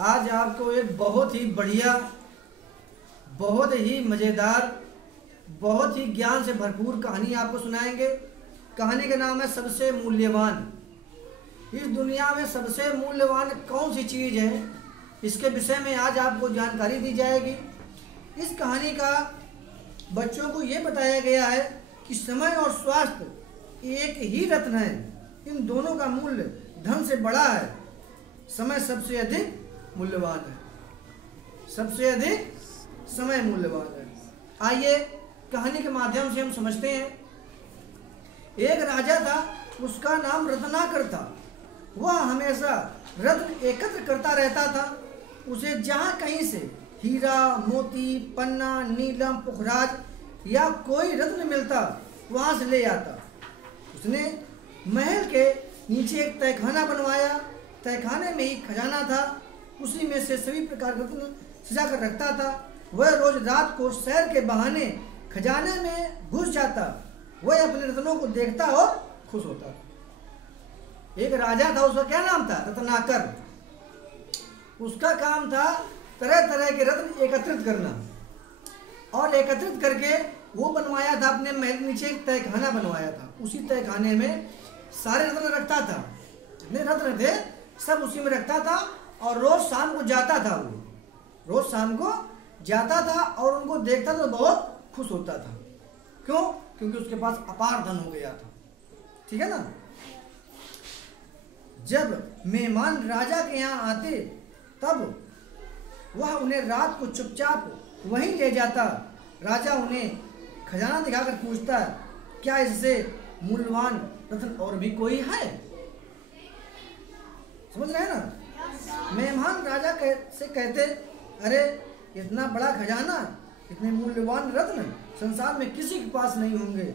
आज आपको एक बहुत ही बढ़िया, बहुत ही मज़ेदार, बहुत ही ज्ञान से भरपूर कहानी आपको सुनाएंगे। कहानी का नाम है सबसे मूल्यवान। इस दुनिया में सबसे मूल्यवान कौन सी चीज़ है, इसके विषय में आज आपको जानकारी दी जाएगी। इस कहानी का बच्चों को ये बताया गया है कि समय और स्वास्थ्य एक ही रत्न है। इन दोनों का मूल्य धन से बड़ा है। समय सबसे अधिक मूल्यवान है, सबसे अधिक समय मूल्यवान है। आइए कहानी के माध्यम से हम समझते हैं। एक राजा था, उसका नाम रत्नाकर था। वह हमेशा रत्न एकत्र करता रहता था। उसे जहाँ कहीं से हीरा, मोती, पन्ना, नीलम, पुखराज या कोई रत्न मिलता वहाँ से ले आता। उसने महल के नीचे एक तहखाना बनवाया। तहखाने में ही खजाना था। उसी में से सभी प्रकार के रत्न सजा कर रखता था। वह रोज रात को सैर के बहाने खजाने में घुस जाता। वह अपने रत्नों को देखता और खुश होता। एक राजा था, उसका क्या नाम था? रत्नाकर। उसका काम था तरह तरह के रत्न एकत्रित करना, और एकत्रित करके वो बनवाया था अपने महल के नीचे एक तहखाना बनवाया था। उसी तहखाने में सारे रत्न रखता था। जितने रत्न थे सब उसी में रखता था, और रोज शाम को जाता था। वो रोज शाम को जाता था और उनको देखता था तो बहुत खुश होता था। क्यों? क्योंकि उसके पास अपार धन हो गया था। ठीक है ना। जब मेहमान राजा के यहाँ आते तब वह उन्हें रात को चुपचाप वहीं ले जाता। राजा उन्हें खजाना दिखाकर पूछता, क्या इससे मूल्यवान रत्न और भी कोई है? समझ रहे हैं ना। मेहमान राजा से कहते, अरे इतना बड़ा खजाना, इतने मूल्यवान रत्न संसार में किसी के पास नहीं होंगे।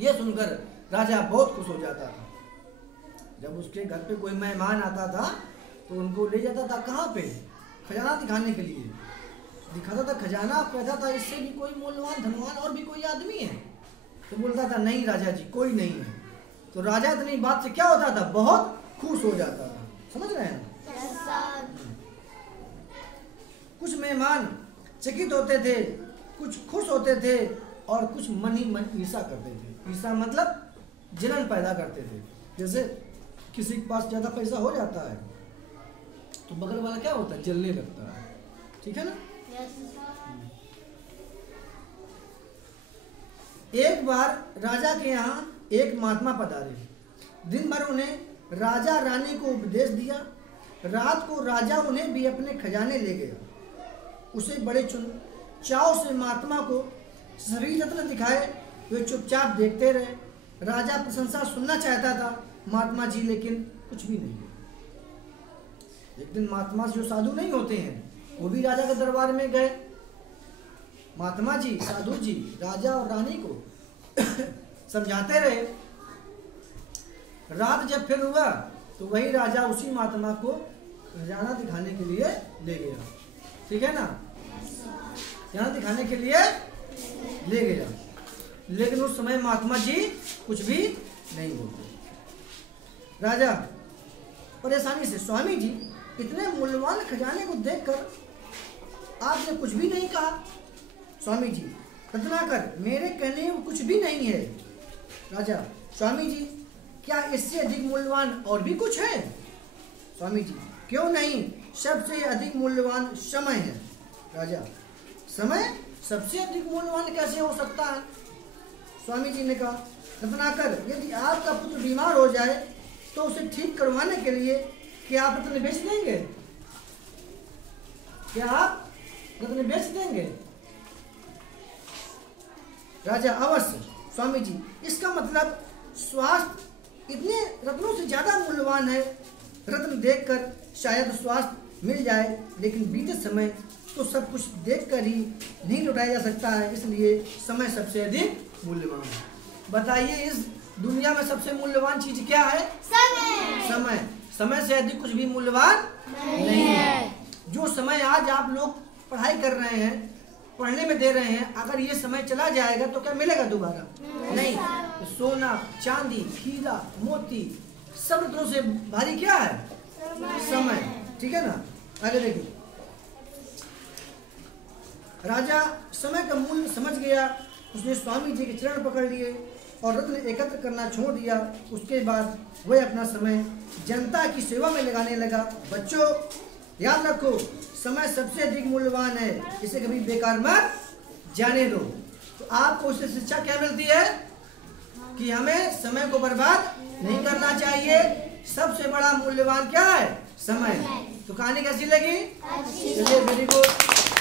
यह सुनकर राजा बहुत खुश हो जाता था। जब उसके घर पे कोई मेहमान आता था तो उनको ले जाता था कहाँ पे? खजाना दिखाने के लिए। दिखाता था खजाना, कहता था इससे भी कोई मूल्यवान धनवान और भी कोई आदमी है? तो बोलता था नहीं राजा जी, कोई नहीं है। तो राजा इतनी बात से क्या होता था? बहुत खुश हो जाता था। समझ रहे हैं? कुछ मेहमान चकित होते थे, कुछ खुश होते थे, और कुछ मन ही मन ईर्षा करते थे। ईर्षा मतलब जलन पैदा करते थे। जैसे किसी के पास ज्यादा पैसा हो जाता है तो बगल वाला क्या होता है? जलने लगता है। ठीक है ना। एक बार राजा के यहाँ एक महात्मा पधारे। दिन भर उन्हें राजा रानी को उपदेश दिया। रात को राजा उन्हें भी अपने खजाने ले गया। उसे बड़े चाव से महात्मा को सभी रत्न दिखाए। वे चुपचाप देखते रहे। राजा प्रशंसा सुनना चाहता था महात्मा जी, लेकिन कुछ भी नहीं। एक दिन महात्मा जो साधु नहीं होते हैं वो भी राजा के दरबार में गए। महात्मा जी, साधु जी राजा और रानी को समझाते रहे। रात जब फिर हुआ तो वही राजा उसी महात्मा को खजाना दिखाने के लिए ले गया। ठीक है ना। खजाना दिखाने के लिए ले गया, लेकिन उस समय महात्मा जी कुछ भी नहीं बोलते। राजा परेशानी से, स्वामी जी इतने मूल्यवान खजाने को देखकर आपने कुछ भी नहीं कहा। स्वामी जी, रत्नाकर मेरे कहने में कुछ भी नहीं है। राजा, स्वामी जी क्या इससे अधिक मूल्यवान और भी कुछ है? स्वामी जी, क्यों नहीं, सबसे अधिक मूल्यवान समय है। राजा, समय सबसे अधिक मूल्यवान कैसे हो सकता है? स्वामी जी ने कहा, रत्नाकर यदि आपका पुत्र बीमार हो जाए तो उसे ठीक करवाने के लिए क्या आप रत्न बेच देंगे? क्या आप रत्न बेच देंगे? राजा, अवश्य स्वामी जी। इसका मतलब स्वास्थ्य इतने रत्नों से ज्यादा मूल्यवान है। रत्न देखकर शायद स्वास्थ्य मिल जाए, लेकिन बीते समय तो सब कुछ देखकर ही नहीं लौटाया जा सकता है। इसलिए समय सबसे अधिक मूल्यवान है। बताइए इस दुनिया में सबसे मूल्यवान चीज क्या है? समय। समय। समय से अधिक कुछ भी मूल्यवान नहीं है। जो समय आज आप लोग पढ़ाई कर रहे हैं, पढ़ने में दे रहे हैं, अगर ये समय चला जाएगा तो क्या मिलेगा दोबारा? नहीं। तो सोना, चांदी, हीरा, मोती सब रत्नों से भारी क्या है? समय। ठीक है ना। आगे देखिए, राजा समय का मूल्य समझ गया। उसने स्वामी जी के चरण पकड़ लिए और रत्न एकत्र करना छोड़ दिया। उसके बाद वह अपना समय जनता की सेवा में लगाने लगा। बच्चों याद रखो, समय सबसे अधिक मूल्यवान है, इसे कभी बेकार मत जाने दो। तो आपको उससे शिक्षा क्या मिलती है कि हमें समय को बर्बाद नहीं करना चाहिए। सबसे बड़ा मूल्यवान क्या है? समय। तो कहानी कैसी लगी? चलिए, वेरी गुड।